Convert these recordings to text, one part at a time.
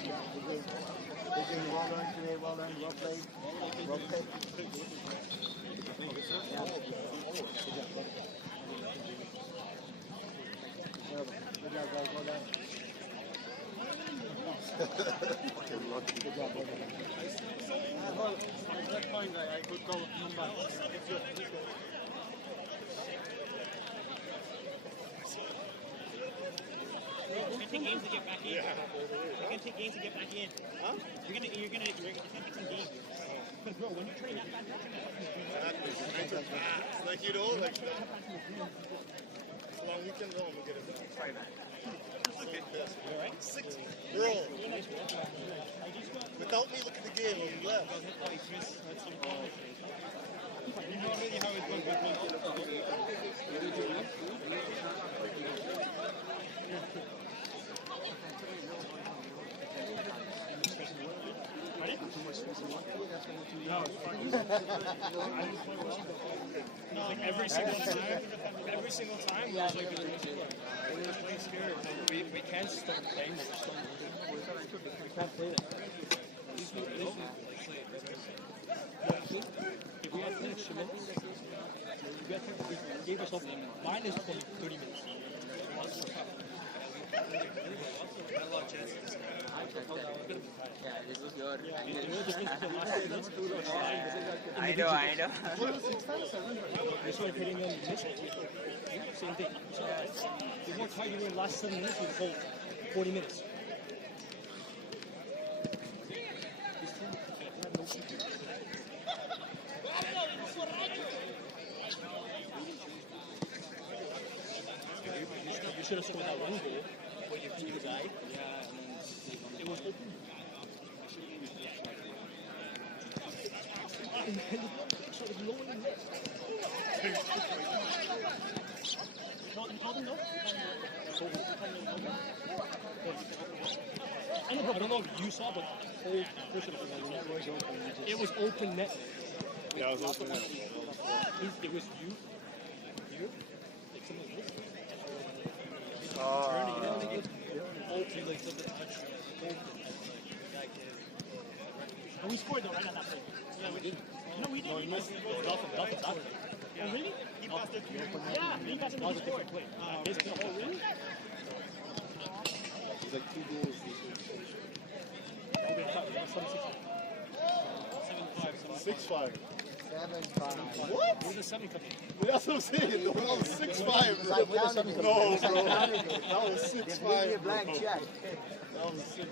Well learned today, well learned, well played. Well played. Good job, guys. Well done. Good job, well done. That point, I could go number. It's gonna take games to get back in. It's gonna take games to get back in. Huh? You're gonna it's gonna take some games. Because bro, when you train, you're not Exactly. Like you know, like it's a long weekend though, we'll get it done. Try that. alright? 6, bro. Without me looking at the game, I'm left. You know already how it's going with me. No, like every single time, we was like, we were playing scared. We can't stop playing, but we're still moving. We can't play it. If we had finished minutes, we gave us up minus 30 minutes. Yeah, this is good. I know. This one hitting them same thing. The more time you win last 7 minutes, you hold 40 minutes. You should have scored that one goal where you threw the guy. Yeah, it was open. And the shot was low in the net. I don't know if you saw, but it was open net. Yeah, I was open net. It was you. Like someone else. Open, like took the touch. And we scored though, right at that point. Yeah, we did. No, we didn't. We missed. Dolphins. Oh, really? He passed it. Yeah, he passed it. That was a different play. Oh, really? It's like 2 goals. 6-5. 7-5. What? Where's the 7 coming? That's what I'm saying. That was 6-5. I counted it. No, bro. That was Give me 6-5. a blank check. That was 6-5.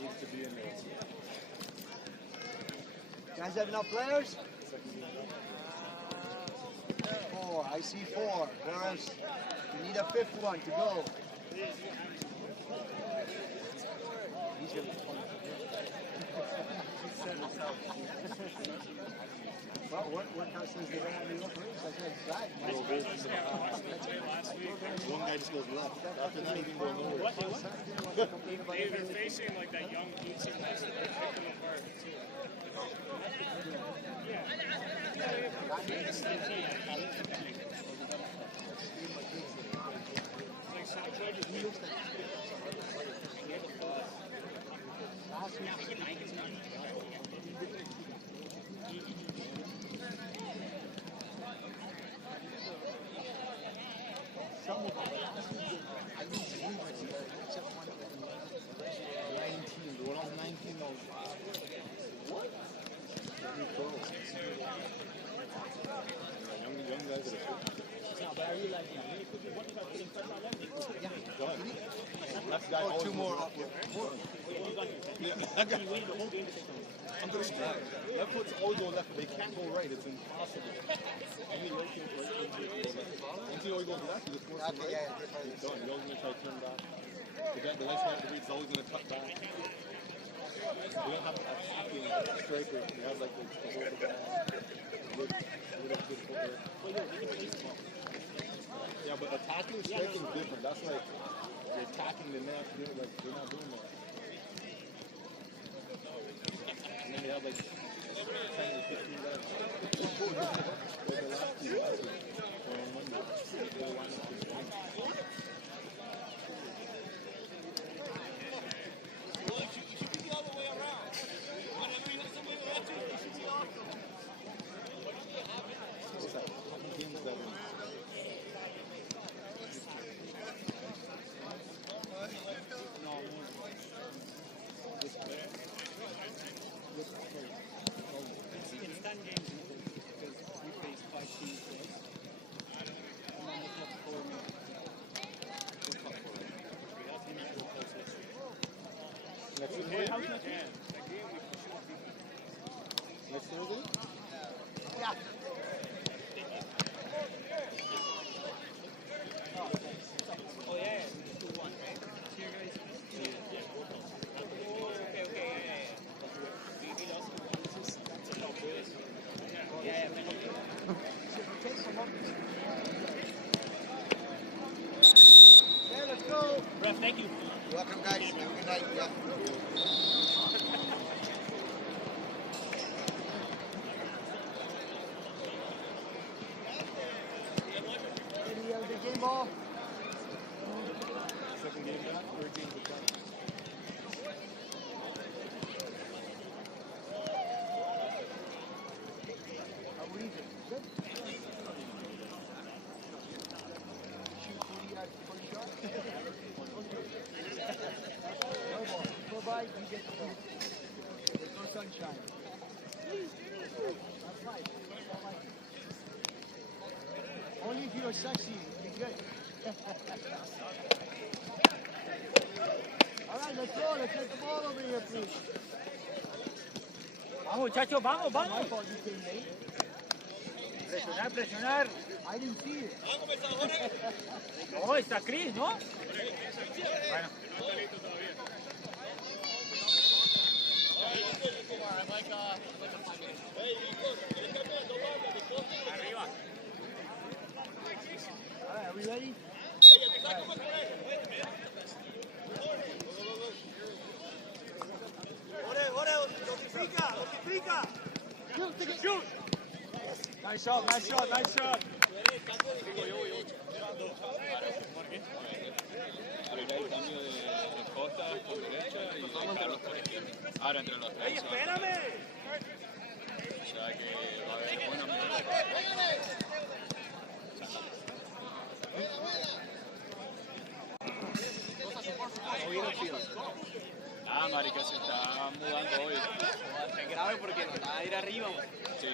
Needs to be in there. Guys have enough players? 4. I see 4. Whereas you need a 5th one to go. Well, what house says they don't have any referees? I said, right. One guy just goes left. After that, he didn't go nowhere. They're facing like that young team that's picking them apart. Some of them, I think it's one except one of them. 19. The one I was 19, I was... What? Young guys that are left guy. Oh, 2 more up here. Yeah, that guy. I'm gonna start. Left foot's always go left, but they can't go right. It's impossible. Any right can't go left. Until he always goes left, he just goes Okay, right. yeah. He's done. He's always gonna try to turn back. The next man to beat is always gonna cut back. We don't have attacking strikers. We have like the hold the ball. Good footwork. Yeah, but attacking and striking is different. That's like you're attacking the net. You're like they're not doing that. And then they have like 10 or 15 left. Okay, let's go. Ref, thank you. You're welcome, guys. Have a good night. Yeah. Any other game ball? Second game back, third game back. How we good? Good. Shoot 40 shot. No ball. Go by, you get the ball. There's no sunshine. That's right. Only if you're sexy, you're good. All right, let's go. Let's get the ball over here, please. Vamos, muchachos, vamos, My vamos. fault you came late. Presionar, presionar. I didn't see it. No, está Chris, ¿no? Bueno. All right, are we ready? Nice shot, nice shot, nice shot. Abrirá el cambio de Costa por derecha y Carlos por izquierda. Ahora entre los tres. Espérame. O sea que va a haber buena Ah, marica, se está mudando hoy. Es grave porque nos da ir arriba. Sí,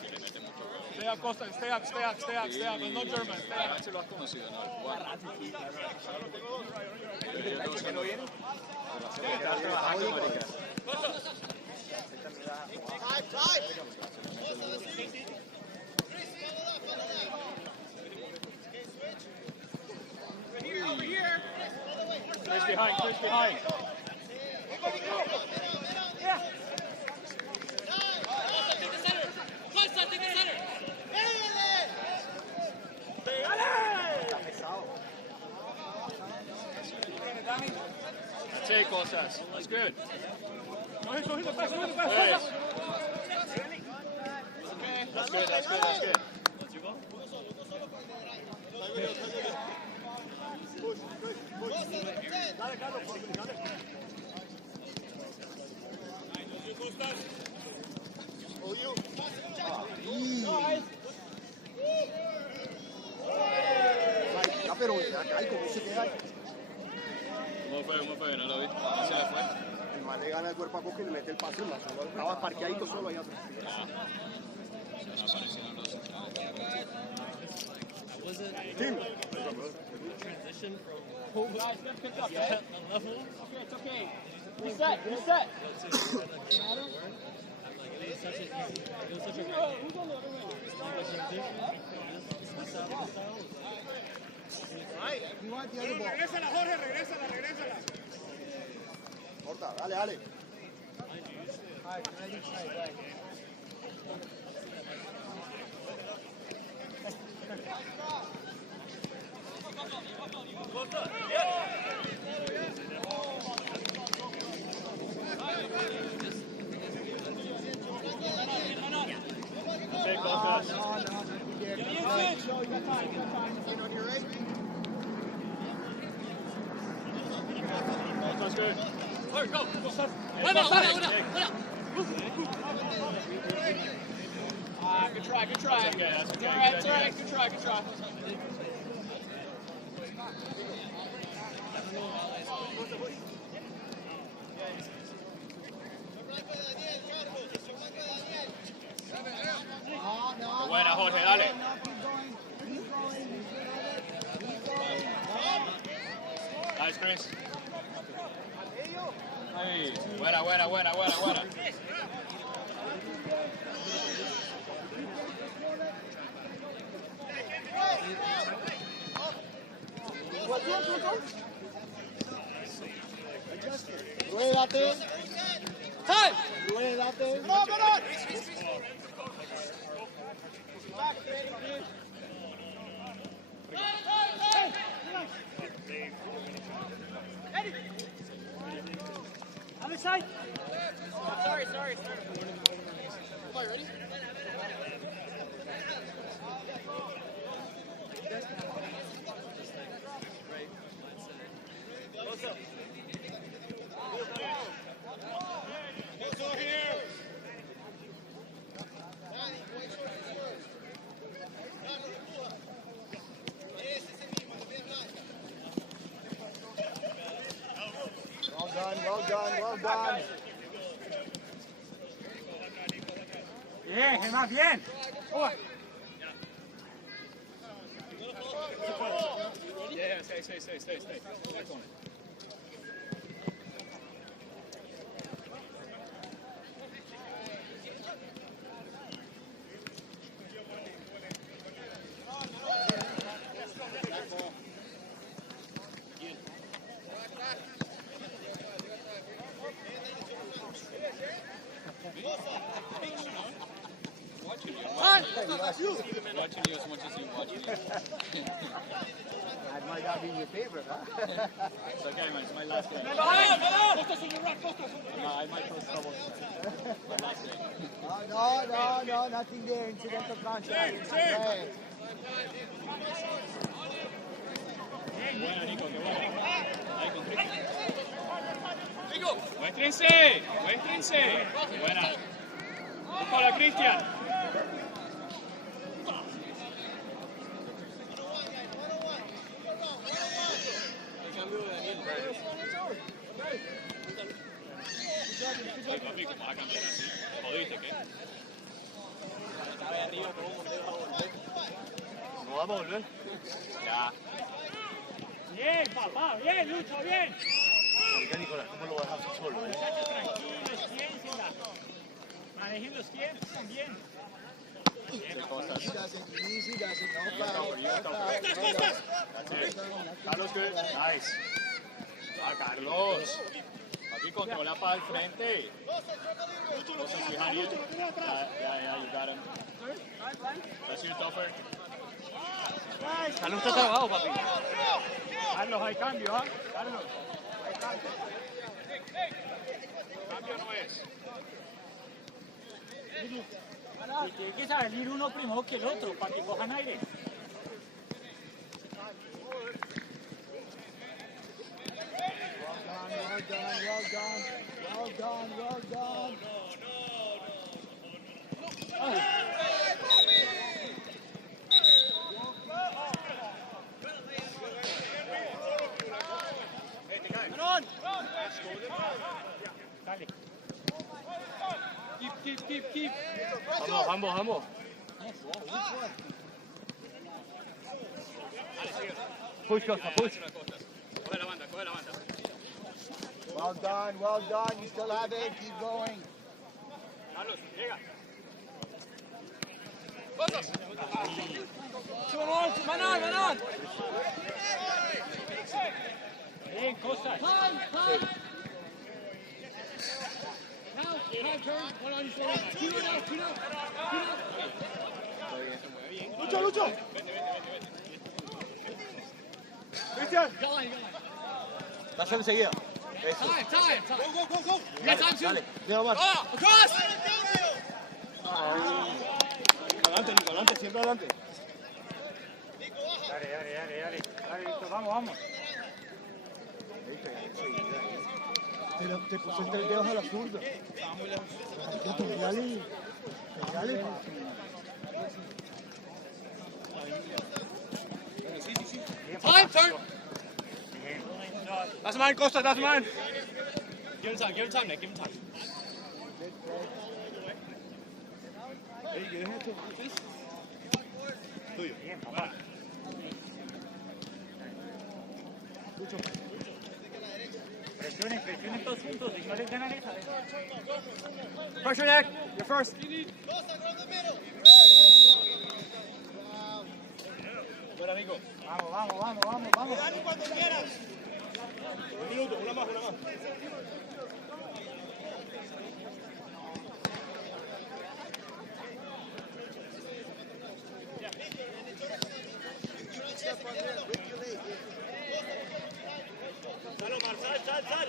que le mete mucho gol. Stay up, Costa, stay up, stay up, stay up, stay up. No German, stay up. Se lo has conocido, ¿no? Jugar. Chris behind, Chris behind. Take cosas. That's good. Go ahead, go ahead, go ahead. Yes. That's good, that's good, that's good. Ya, pero acá hay como se queda. ¿Cómo fue? ¿No lo viste? ¿Se le fue? El man le gana el cuerpo a Coque y le mete el pase en la zona. Estaba parqueadito solo allá atrás. Se le aparecieron los centrales. Tim. Transition from guys, get picked up. Yeah, level. Okay, it's okay. Reset, reset. You want the other ball. Regrésala, Jorge, regrésala, regrésala. Corta, dale, dale. All right, ready, right. Take cosas. That's good. Go, go. Good try, good try. That's okay, that's okay. All right, it's all right. Good try, good try. Buena, Jorge, dale. Nice, Chris. Hey, buena. Ruédate. Ruédate. Well done, well done. Bien, Germán, bien. Yeah, stay. Work on it. Watching you as much as you watch me. That might not be your favorite, huh? It's okay, man. It's my last game. I might cause trouble. My last game. No, nothing there. Incidental contact. Right. Buena, Nico, qué bueno. Ahí con Cristian. Muéstrense. Buena. Para Cristian. Ay, papi, ¿cómo vas a cambiar así? ¿Jodiste qué? ¿No vamos a volver? Ya. Bien, papá, bien, Lucho, bien. Oiga, Nicolás, ¿cómo lo vas a hacer solo? Muchachos, tranquilos, piénsenla. Manejen los tiempos también. Easy does it. No foul. Carlos, good. Nice. Ah, Carlos. Papi, controla para el frente. Entonces, sí, Daniel. Yeah, you got him. That's you, Topher. Carlos está trabado, papi. Carlos, hay cambio, ¿ah? Carlos, hay cambio. Cambio no es. Y tiene que salir uno primero que el otro para que cojan aire. Well done. Dale. Keep. Vamos. Push, Costa, push. Coge la banda. Well done. You still have it. Keep going. Carlos, llega. Man on. Bien, Costas. Lucho. Cristian. Dáselo enseguida. Eso. Time. Go. Dale, deja más. Across. Adelante, Nico, adelante, siempre adelante. Dale, Víctor, vamos. Te puse entre el dedo a la zurda. Dale. Turn. That's mine, Costa, that's mine. Give him time, Nick. Give him time. Bien, papá. Presionen todos juntos y no les den esa. Pressure, Nick. You're first. Buena, Nico. Vamos. Un minuto, una más. Sal.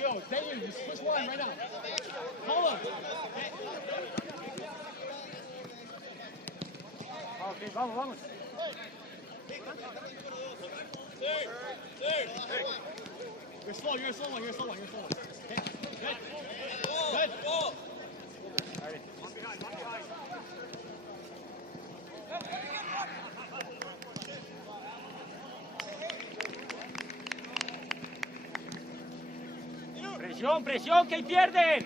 Yo, David, you switch one right now. Hold on. Ok, vamos. You're slow one. Presión, presión, que ahí pierden.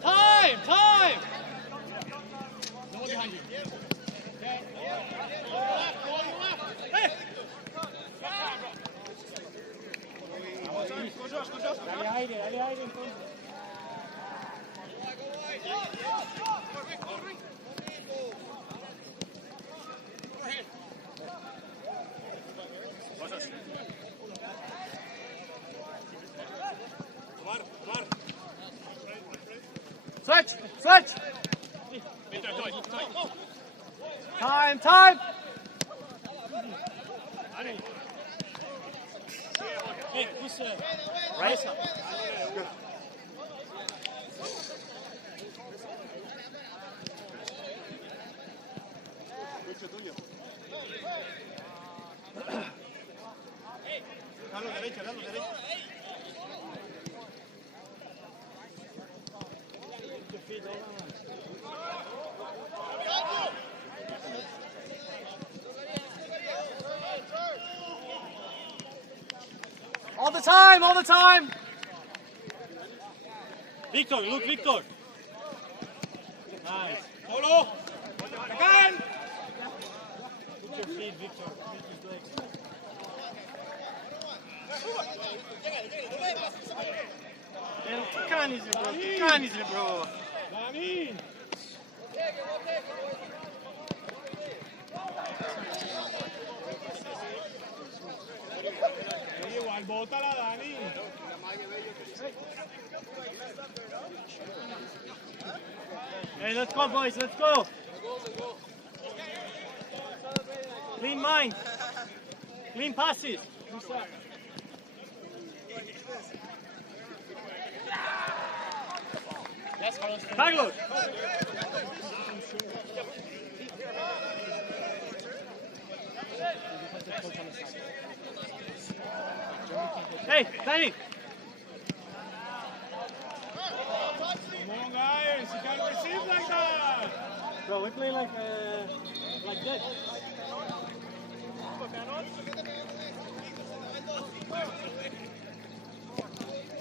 Time, time. No one behind you. Okay. Go left, go on your left. Hey. Dale aire entonces. Switch, switch. Time, time. Hey, who's Right. Dalo derecha, dalo derecha. All the time, all the time. Victor, look, Victor. Nice. Solo. Again. Put your feet, Victor. Feet his legs. Canisi, bro. Dani. Igual, bótala, Dani. Hey, let's go, boys. Let's go. Clean mind. Clean passes. Carlos. Hey, Danny. Come on, guys. You can't receive like that. Bro, we play like that.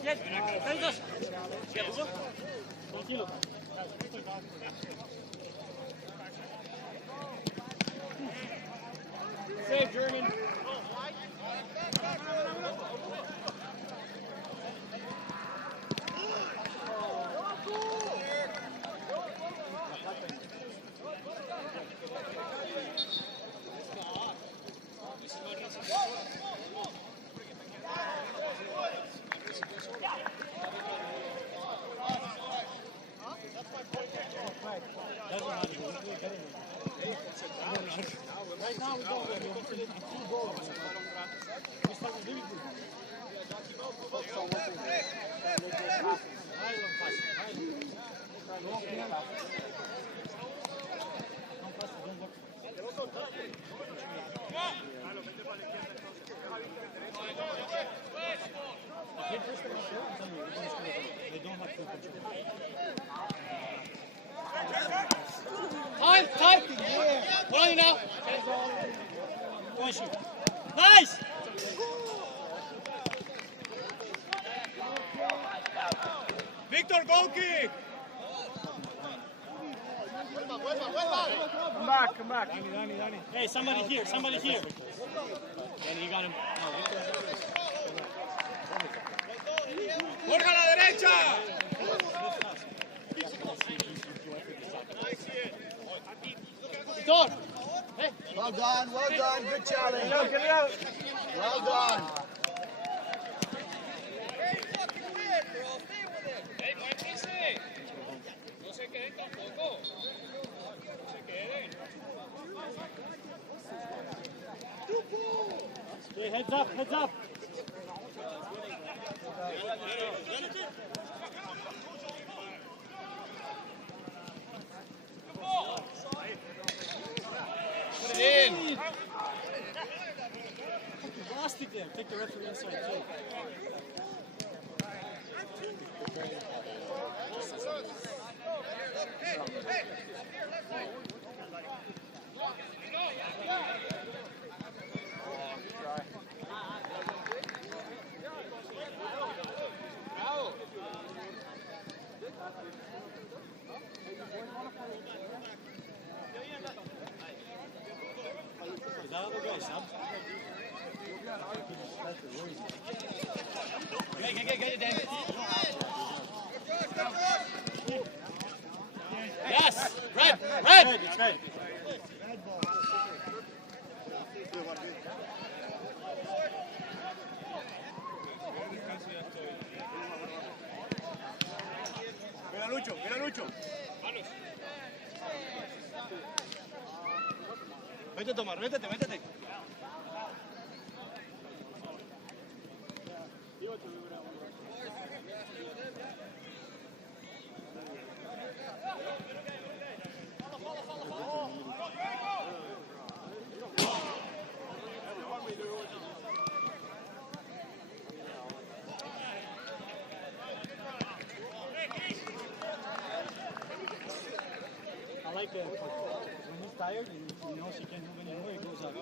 Yes, Santos. Tranquilo. Save, German. Right now we don't. We have goals. We start with really good. Time, time. What on you now? Go and shoot. Nice! Victor, goal kick. Come back, come back. Danny. Hey, somebody here, somebody here. And you got him. Jorge a la derecha. Victor. Hey. Well done, good challenge. Get it out. Well done. Hey, heads up, heads up. Put it in. Get it, Dan. Yes! Red! Red! It's red. Mira Lucho, mira Lucho. Vete, Tomás, métete, métete. I like that. When he's tired and he knows he can't move anymore, he goes up.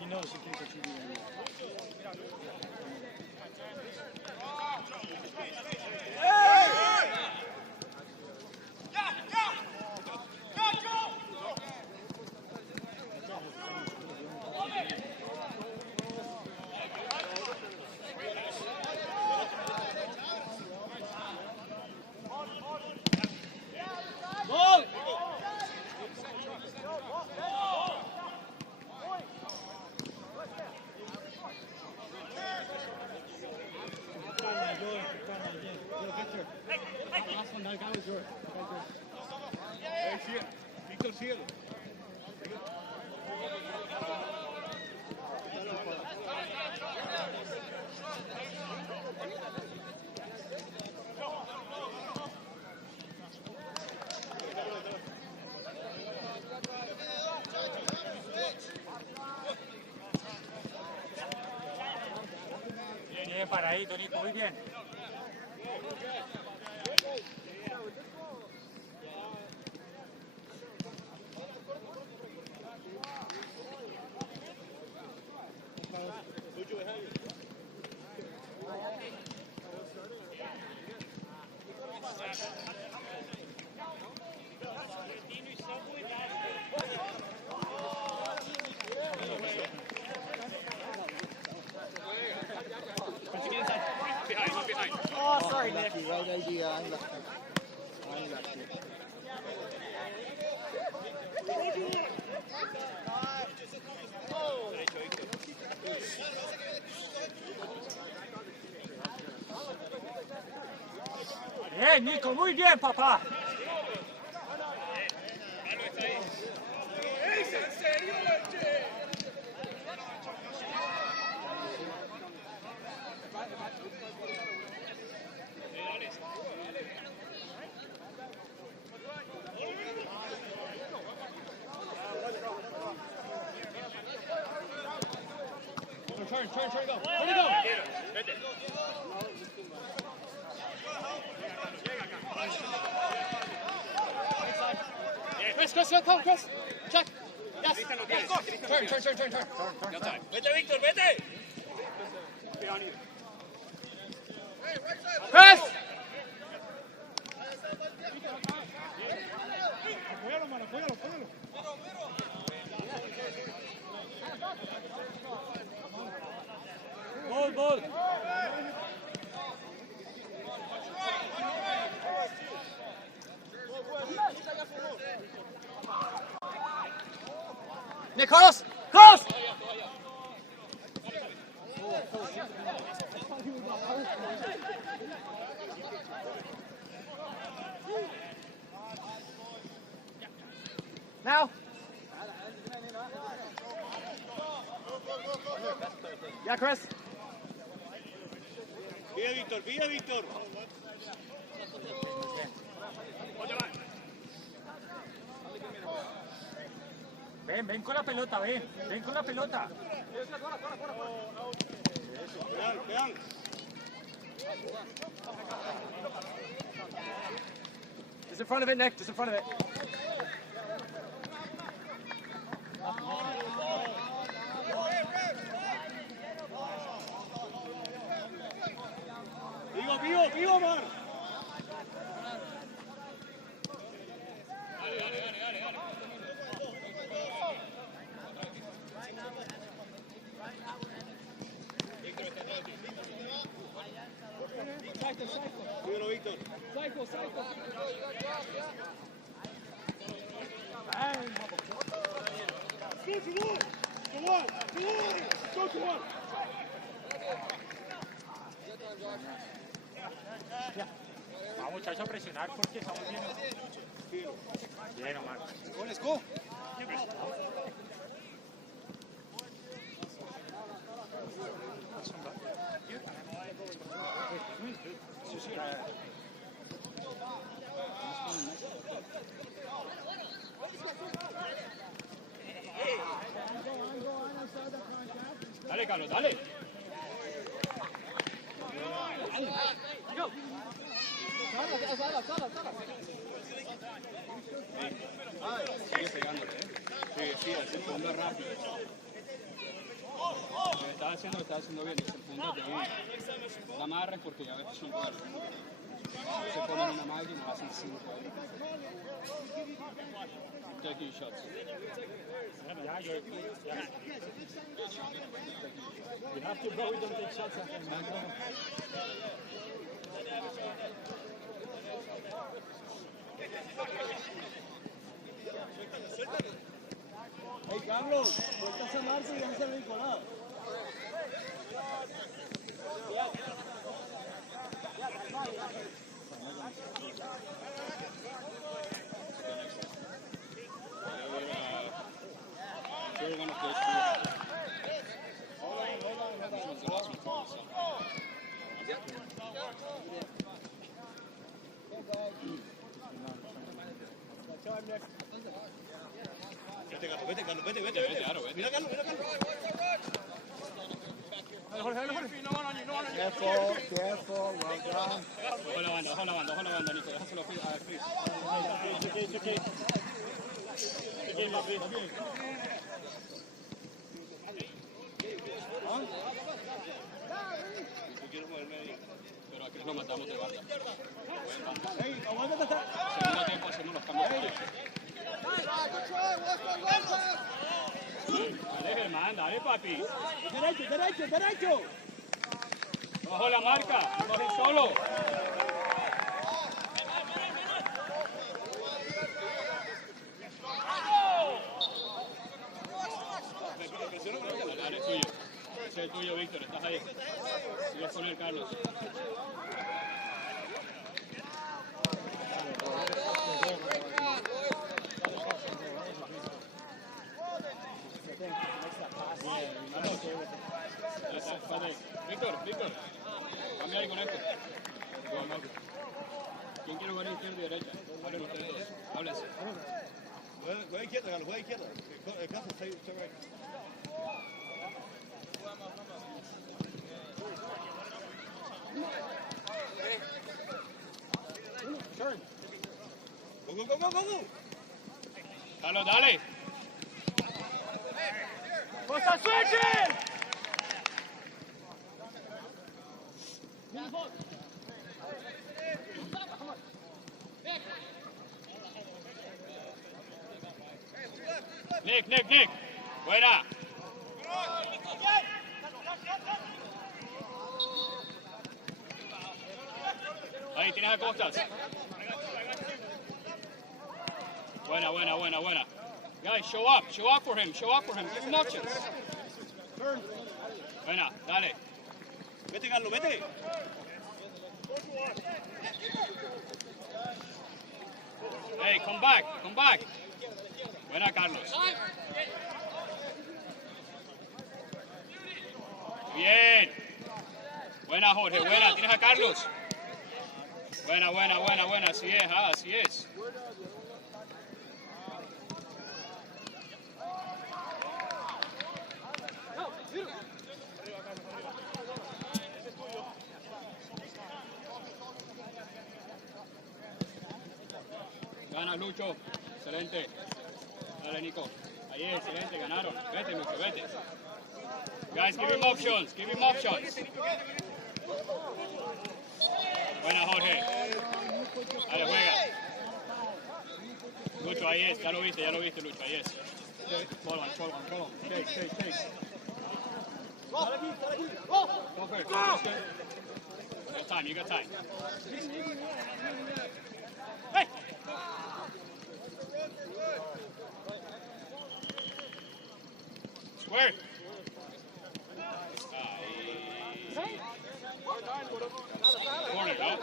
He knows he can't contribute anymore. Gol! Last one, that guy was yours. Víctor, síguelo. Bien paradito, Nico, muy bien. Oh, sorry, Nick. Lucky, right idea. I'm lucky. I'm lucky. Bien, Nico, muy bien, papá. Turn, go. Turn it go. Chris, come, Chris. Check. Yes. Turn. Vete, Víctor, vete. Chris. Apóyalo, mano, apóyalo. Gol. Nick, Carlos. Close. Now. Yeah, Chris. Pilla, Víctor. Ven con la pelota, ven con la pelota. Vean. Just in front of it, Nick. Just in front of it. Vivo, man. Cuídalo, Víctor. Vamos, muchachos, a presionar porque estamos bien. Bien, Omar. Go, let's go. Dale, Carlos, dale. Sigue pegándole, Sí, el segundo es rápido. Lo que estaba haciendo bien. El segundo de uno. La amarre porque ya ves que son cuatro. Se ponen una malla y nos hacen 5. Take your shots. Yeah, yeah. You have to go with them, take shots at them. Hey, Carlos, vuelta a sanarse y déjase a Nicolás. Sure, one of those two. This one's the last one for us, Vete, Carlos. Mira, Carlos. Careful, well done. Ojo la banda, Nico. Déjaselo a Chris. It's okay. Pero a Chris lo matamos de banda. Hey, aguántate. Segundo tiempo hacemos los cambios. Dale, Germán, dale, papi. Derecho. Bajo la marca, corre solo. Dale, tuyo. Ese es el tuyo, Víctor. Estás ahí. Sigues con él, Carlos. Víctor, cambia ahí con esto. ¿Quién quiere jugar izquierda y derecha? Hablen ustedes dos. Háblense. Juega izquierda, Carlos, juega izquierda. El caso está right. Go. Carlos, dale. ¡Costa, switching! Nick. Fuera. Ahí tienes a Costas. Buena. Guys, show up for him. Give him options. Buena, dale. Vete, Carlos, vete. Hey, come back. Buena, Carlos. Bien. Buena, Jorge, buena. Tienes a Carlos. Buena. Así es. Gana, Lucho. Excelente. Dale, Nico. Ahí, excelente. Ganaron. Vete, Lucho, vete. Guys, give him options. Buena, Jorge. Dale, juega. Lucho, ahí es. Ya lo viste, Lucho. Ahí es. Ball one. Take. Go first. got time, you got time. Hey! Square. Corner, no?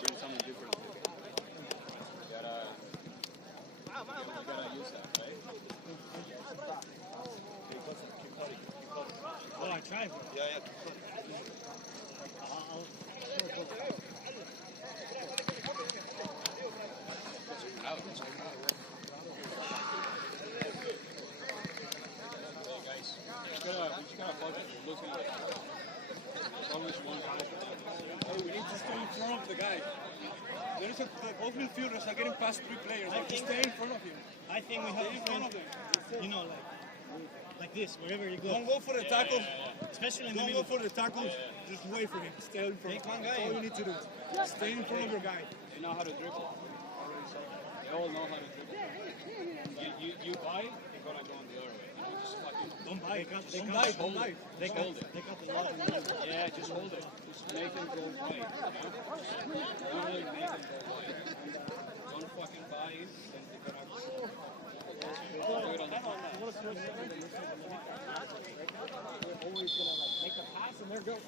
Bring something different. You gotta use that, right? Oh, I tried. Yeah. We just gotta budget. We're losing it. There's always one guy. Hey, we need to stay in front of the guy. There is both midfielders are getting past 3 players. Like, stay in front of him. I think we have Stay in to front of play, him. you know, like this, wherever you go. Don't go for the tackle. Especially in the Don't middle. go for the tackle. Just wait for him. Stay in front. Take one That's guy. all you need to do. Stay in front of your guy. They know how to dribble. They all know how to dribble. You buy, they're gonna go on the other way. You just fucking Don't buy. They got Don't dive. Don't dive. They Just got hold it. they got the law. Yeah, just hold it. Just make them go away. You know? Really make them go away. Don't fucking buy it, then they're gonna do it on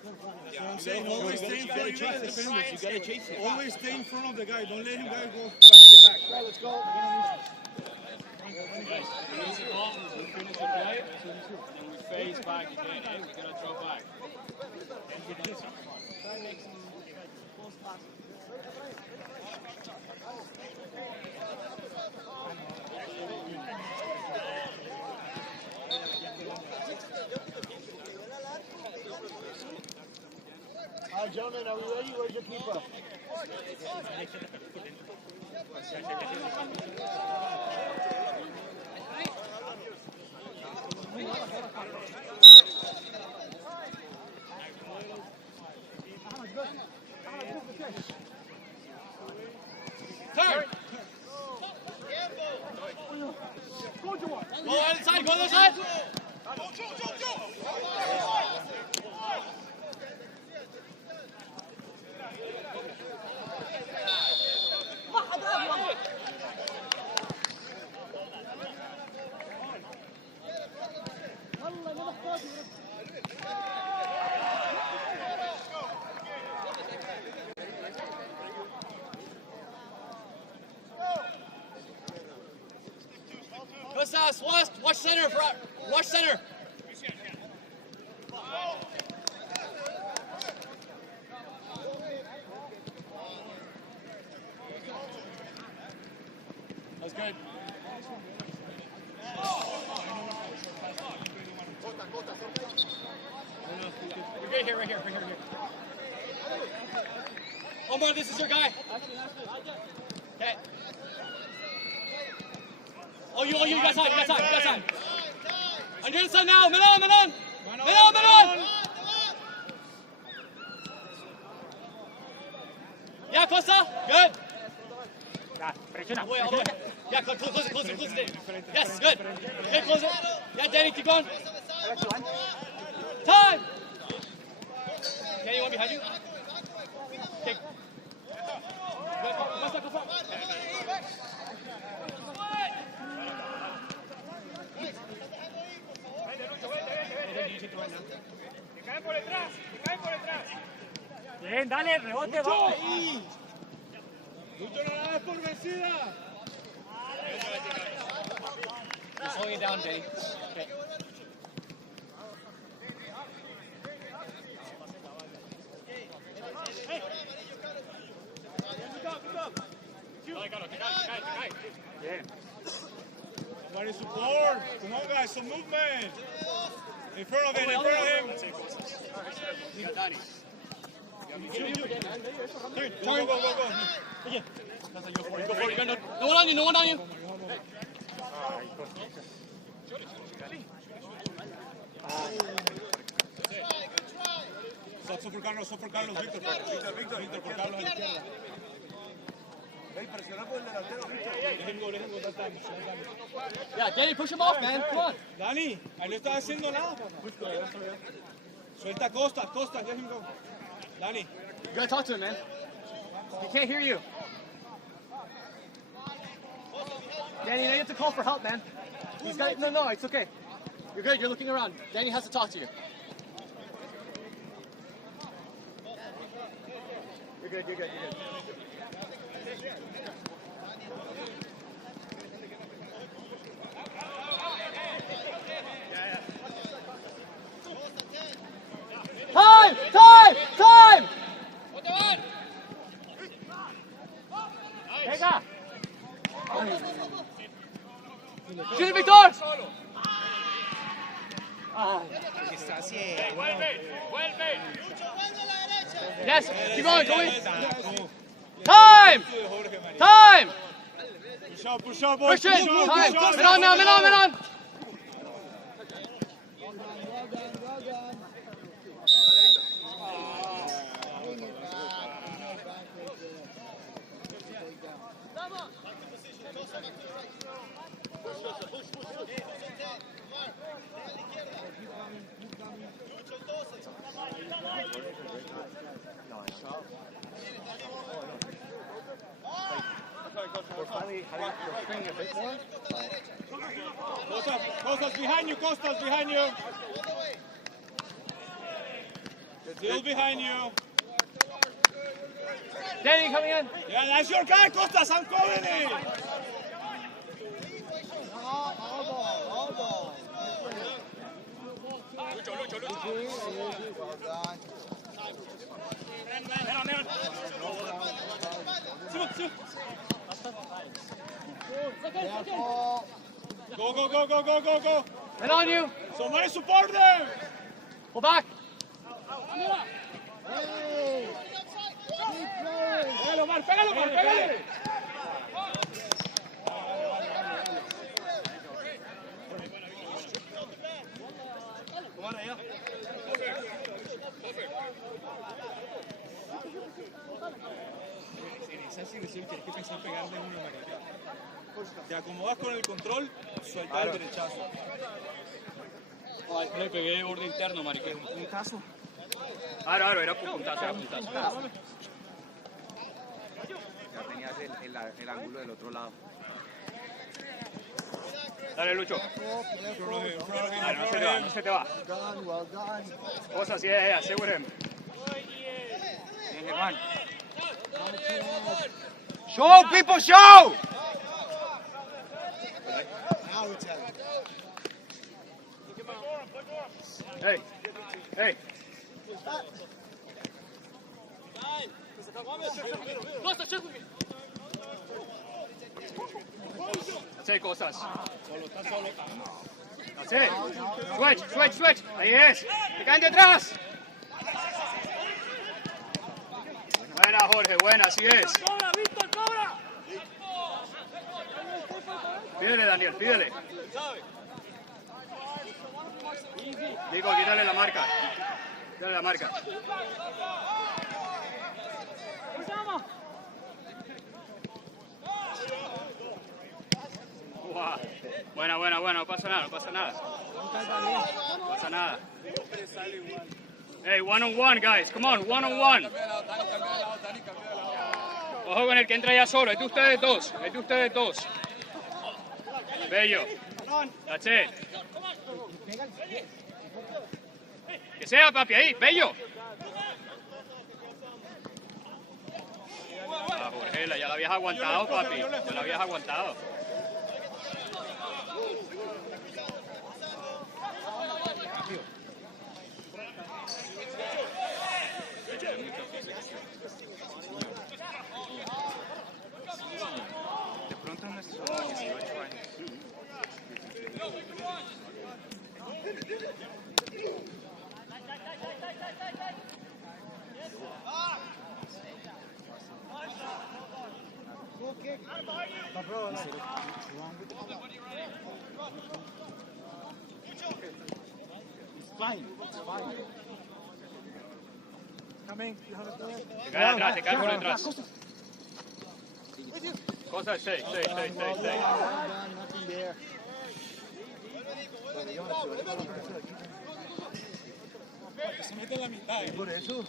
the front. I'm saying always stay in front of your defenders. You gotta chase it. Always stay in front of the guy. Don't let him guy go back to back. Right, let's go. Guys, we lose the ball, we finish the play, and then we phase back again, eh? We gotta drop back. All right, gentlemen, are we ready? Where's your keeper? Turn! Go on inside, go on the side! Costas, watch center, watch center. That's good. We're good here, right here. Omar, this is your guy. Okay. Oh, you got time. On your side now, Menon. Yeah, Costa, good. Wait, all the way. Yeah, close it. Yes, good. Okay, close it. Yeah, Danny, keep going. Time. Okay, you want behind you? Okay. Good. Costa. Bien, dale, rebote, vamos. Lucho, no la das por vencida. Just slowing it down, Danny. Okay. Everybody support. Come on, guys, some movement. In front of him. We got Danny. Go. Go for it. No one on you. Soto por Carlos, Víctor, Víctor por Carlos a la izquierda. Hey, presiona por el delantero, Víctor. Let him go, that time. Yeah, Danny, push him off, man. Come on. Dani, ahí no estás haciendo nada, papá. Suelta Costa, let him go. Dani. You gotta talk to him, man. He can't hear you. Danny, you have to call for help, man. He's got no, it's okay. You're good. You're looking around. Danny has to talk to you. You're good. Time! Venga. Shoot it, Victor! Yes, keep going, Toby. Time! Push up, boys. Christian, time! Men on! Costas behind you. Still behind you. Danny coming in. Yeah, that's your guy, Costas. I'm calling it. All ball. Well done. Careful. Go. Men on you. Somebody support them. Pull back. Hey. Keep going. Pégalo, Omar, pégale. En esa situación tienes que pensar pegarle uno, marica. Te acomodas con el control, suelta el derechazo. Ay, le pegué de borde interno, marica. ¿Puntazo? Claro, era puntazo. Ya tenías el ángulo del otro lado. Dale, Lucho. No se te va. Well done. Cosas, yeah, stay with him. Bien, Germán. Show, people, show! Now it's out. Hey. That's it, Costas. That's it. Switch. Ahí es. Te caen detrás. Buena, Jorge, buena, así es. ¡Cobra, Víctor, cobra! Pídele, Daniel, pídele. Digo, quítale la marca. Wow. Buena, no pasa nada. Hey, one on one, guys. Come on, one on one. Ojo con el que entra ya solo. Es de ustedes dos. Bello. That's it. Que sea, papi, ahí. Bello. Jorge, ya la habías aguantado, papi. Ya la habías aguantado. De pronto en nuestros 18 años. Fine. Te caes atrás, te caes por detrás. Cosa, 6. Nothing there. Se mete en la mitad. Por eso.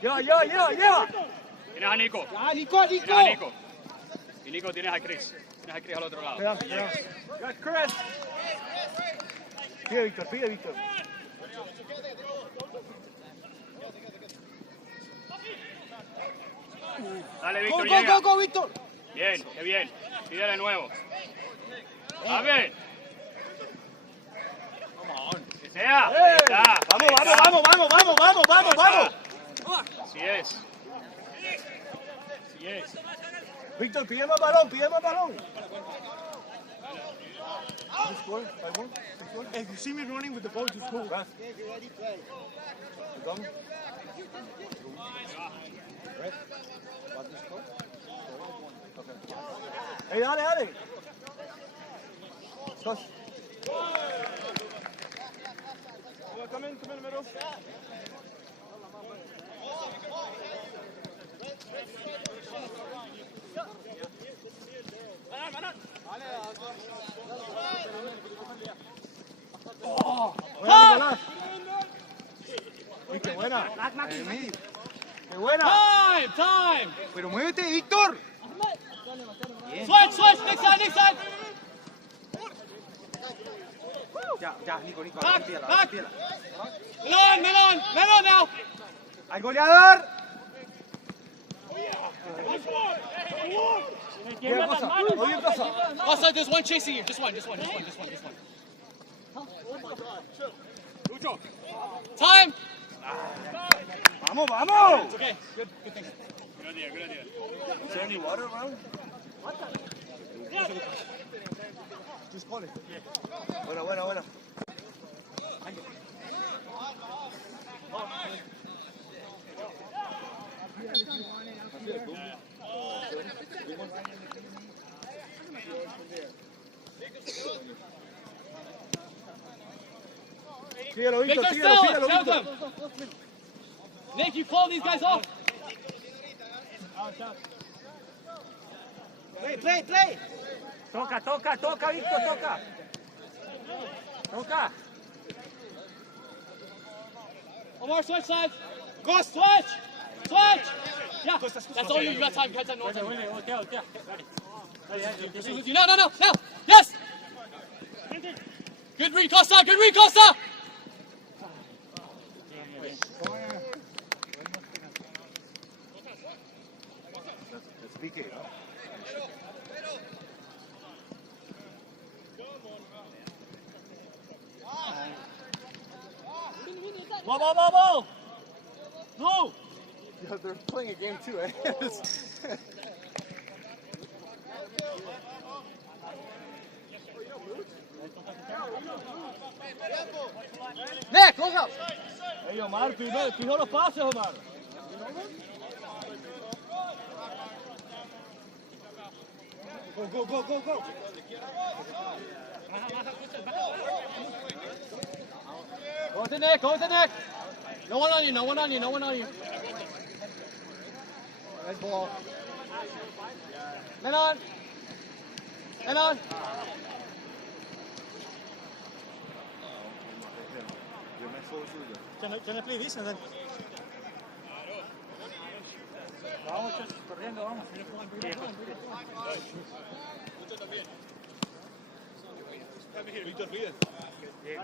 Tienes a Nico. Ah, Nico, Tienes a Nico. Y Nico tienes a Chris. Tienes a Chris al otro lado. Pide, Víctor, pide, Víctor. Dale, Víctor, llega. Go, Víctor. Bien, qué bien. Pide de nuevo. A ver. Que sea. Ahí está. Vamos. Así es. Víctor, pide más balón. If you see me running with the ball, just go. Hey, dale. Come in the middle. Qué buena. Qué buena. Time. Pero muévete, Víctor. Switch, next side. Ya, Nico. Back. Pídela. Melon now. ¡Al goleador! Oye, cosa. Offside, there's one chasing you. Just one. Time. Vamos. Okay, good thing. Good idea. Is there any water around? Just call it. Buena. Síguelo, Víctor, síguelo, Víctor. Nick, you call these guys off. Play. Toca, Víctor, toca. Omar, switch sides. Go, switch. Yeah, that's all you got time. Catch that, no time. No. Yes. Good read, Costa. Let's pique, ¿no? Ball. No. Yeah, they're playing a game too, eh? Nick, close up. Hey, Omar, fijo los pases, Omar. Go. Go to Nick. No one on you. Nice ball. Men on. Can I play this and then? Vamos, corriendo, vamos. Víctor, pide.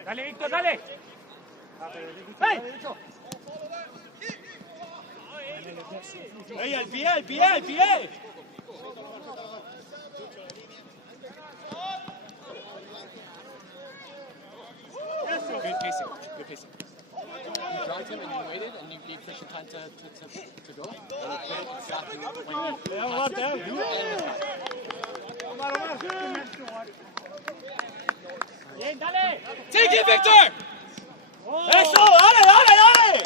Dale, Víctor, dale. ¡Hey! ¡Ey, al pie! Good pacing. You dragged him and you waited and you gave Christian time to go. And you put it exactly when you Bien, dale. Take it, Victor. ¡Eso! ¡Dale!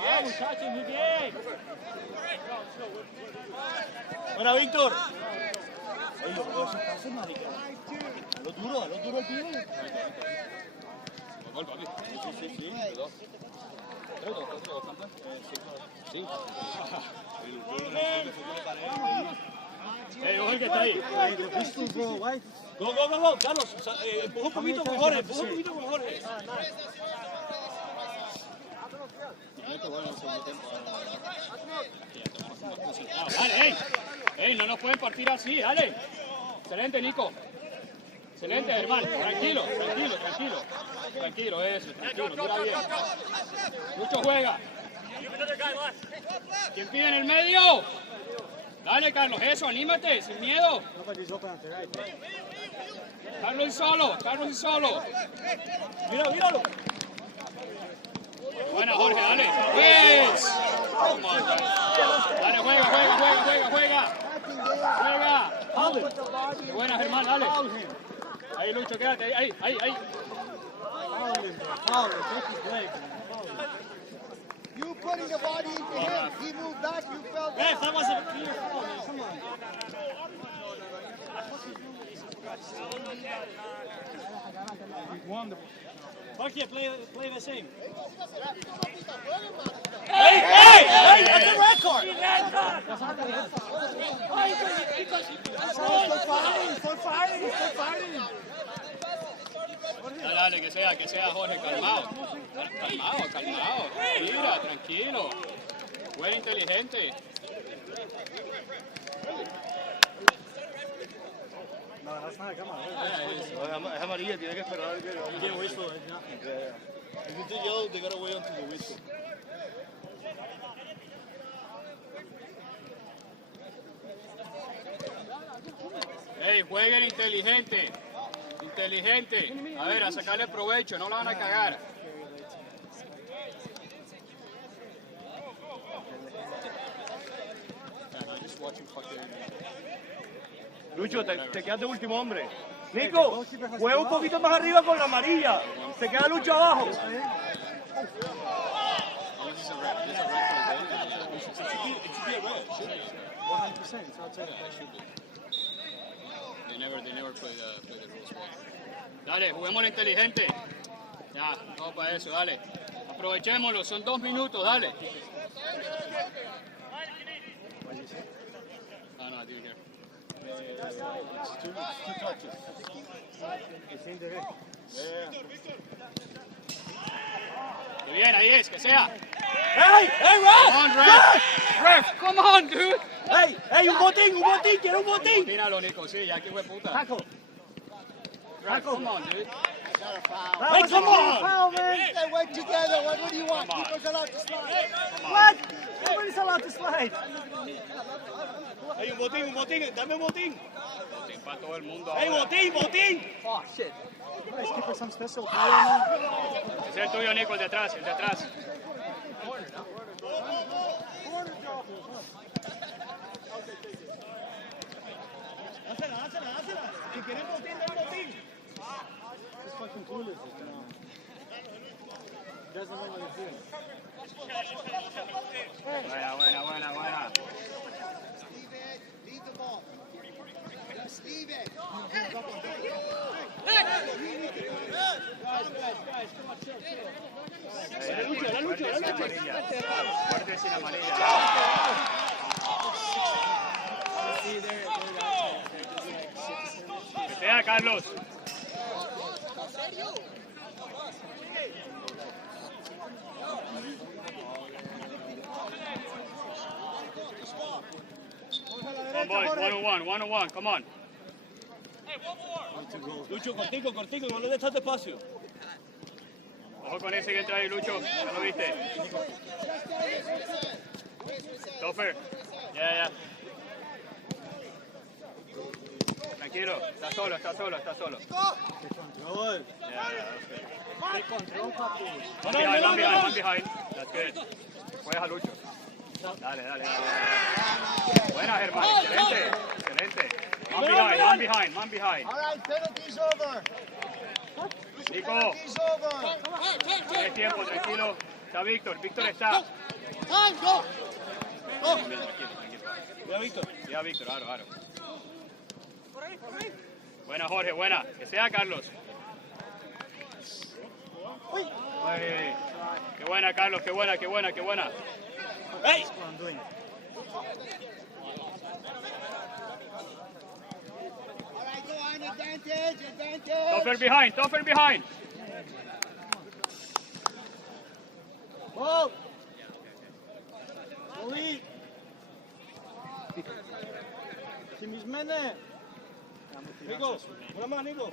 Ah, muchachos, muy bien. Buena, Víctor. Oye, ¿cómo esos pases, marica? A lo duro el pie. Gol, papi. Sí. Ojo el que está ahí. Go, Carlos. Empuja un poquito mejor, Jorge. Dale, ey, no nos pueden partir así, dale. Excelente, Nico. Excelente, hermano. Tranquilo, eso, tranquilo, mira bien. Lucho juega. ¿Quién pide en el medio? Dale, Carlos, eso, anímate, sin miedo. Carlos y solo. Míralo. Buena, Jorge, dale. Yes. Dale, juega. Buena, Germán, dale. Ahí, Lucho, quédate, ahí. You putting the body into him. He moved back, you fell down. That was a clear foul, man. Come on. Wonderful. Fuck yeah, play the same. Hey! That's a red card! Stop fighting! Dale, que sea, Jorge, calmado. Mira, tranquilo. Buen inteligente. Es amarilla, tiene que esperar a que Yeah, whistle. If you do yellow, they gotta wait until the whistle. Hey, jueguen inteligente. A ver, a sacarle provecho, no la van a cagar. Lucho, te quedas de último hombre. Nico, juega un poquito más arriba con la amarilla. Se queda Lucho abajo. They never play the rules well. Dale, juguemos inteligente. Ya, vamos para eso, dale. Aprovechémoslo, son 2 minutos, dale. No, I didn't hear. It's two touches. Qué bien, ahí es, que sea. ¡Hey, Come on, ref, come on, dude. ¡Hey, un botín! ¡Quiero un botín! Tíralo, Nico, sí, ya que fue puta. Tackle. Ref, come on, dude. Hey, come on! Foul, man. They went together. What do you want? Keeper's allowed to slide. What? Nobody's allowed to slide. Hay un botín, dame un botín. Botín para todo el mundo. ¡Hey, botín! Oh, shit. Es el tuyo, Nico, el de atrás, Hácela. Si quieres botín, dame botín. Buena. Lead the ball. Leave it. Fuerte sin amarilla. Que sea, Carlos. Come on, boys, one on one, come on. Lucho, cortico, no le des tanto espacio. Ojo con ese que entra ahí, Lucho. ¿Ya lo viste? Topher. Ya. Tranquilo, está solo. One behind. That's good. Juegas a Lucho. Dale. Buena, Germán. Excelente. One behind. All right, penalty's over. Nico, Penalty's over. tienes tiempo, tranquilo. Está Víctor está. Time, go. Tranquilo. Ya, Víctor, aro. Buena, Jorge, buena. Que sea, Carlos. Ay, qué buena, Carlos, qué buena, qué buena, qué buena. Hey! All right, go on, advantage, advantage. Tougher behind, tougher behind. Go. Louis. Sin mis menes. Nico, una más, Nico.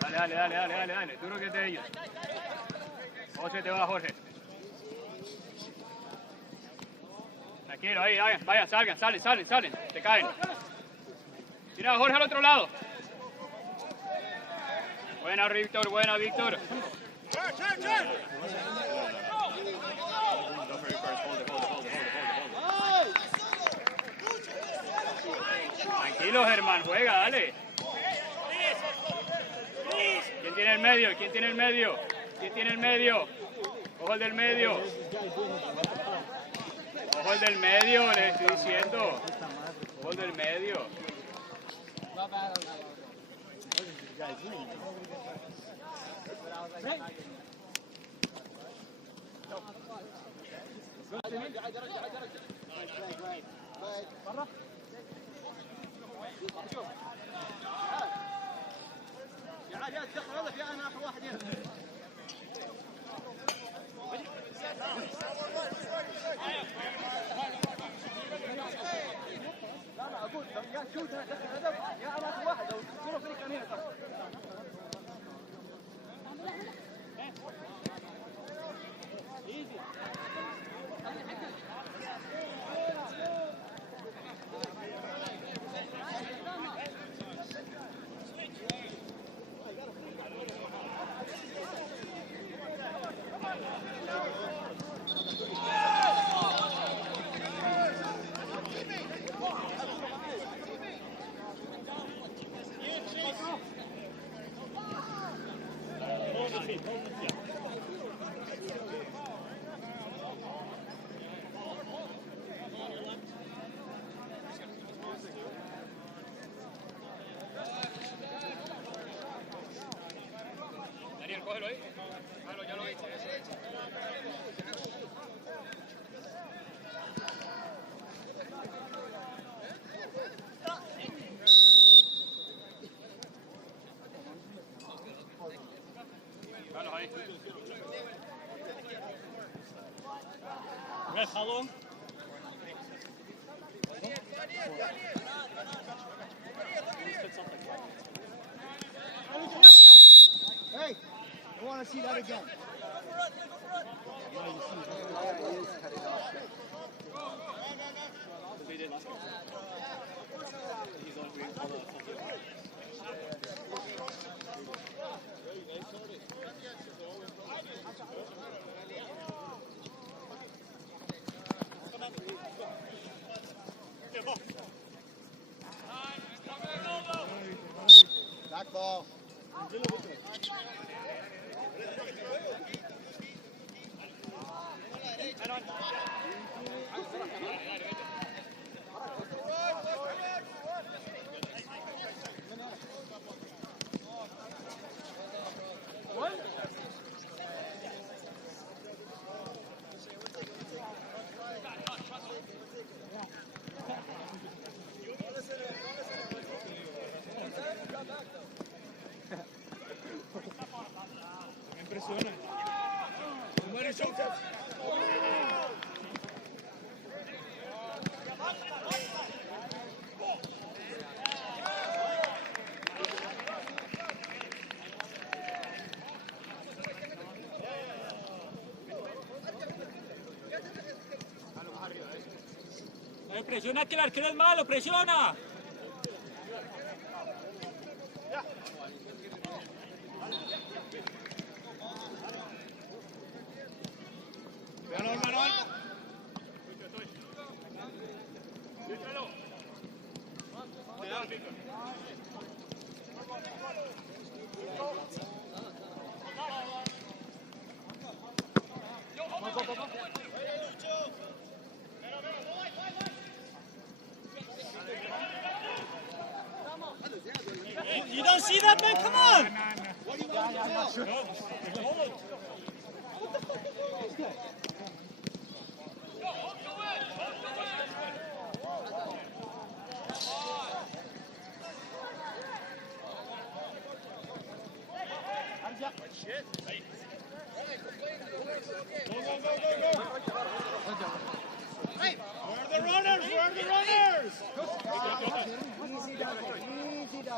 Dale, dale, dale, dale, dale, dale. Duro que es de ellos. José, te va, Jorge. Tranquilo, ahí, vayan, salgan, salen. Te caen. Tira a Jorge al otro lado. Buena, Víctor, buena, Víctor. Tranquilo, Germán, juega, dale. ¿Quién tiene el medio? ¿Quién tiene el medio? ¿Quién tiene el medio? Ojo el del medio. Ojo el del medio, le estoy diciendo. Ojo el del medio. يا دخل هذا في انا اخر واحد هنا. لا اقول يا شوت دخل هدف يا انا اخر واحد لو الكره فيك كان هنا. Daniel, cógelo ahí. Claro, ya lo viste. Carlos, ahí. Ref, how long? Hey, I want to see that again. Back ball. Me impresiona. Mario Joseph. Presiona que el arquero es malo, presiona. You don't see that, man? Come on!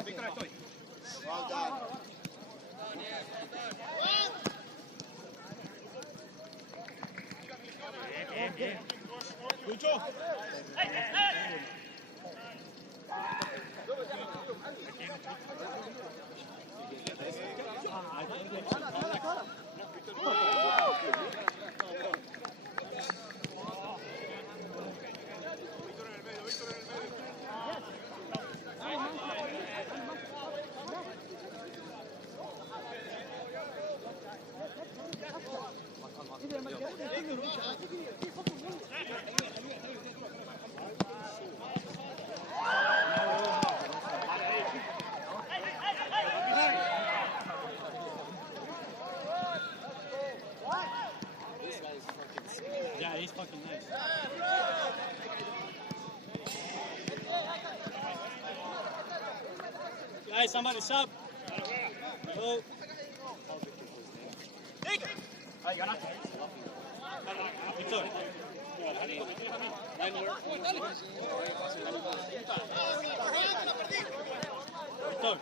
Víctor, estoy. Well done. Lucho. Yeah, he's fucking nice. Guys, somebody sub. Go. Victor. Victor.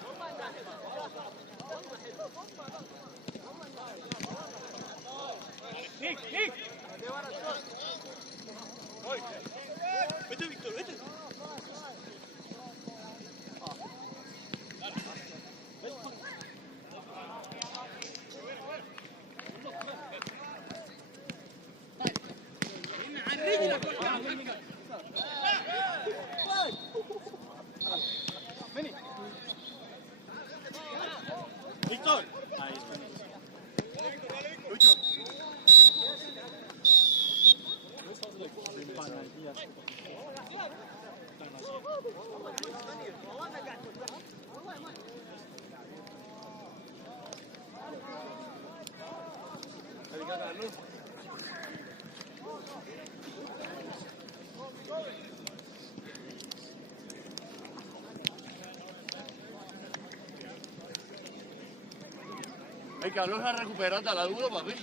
Nick. Vete, Víctor, vete. Víctor. Ahí está. Lucho. El Carlos ha recuperado la duro, papi.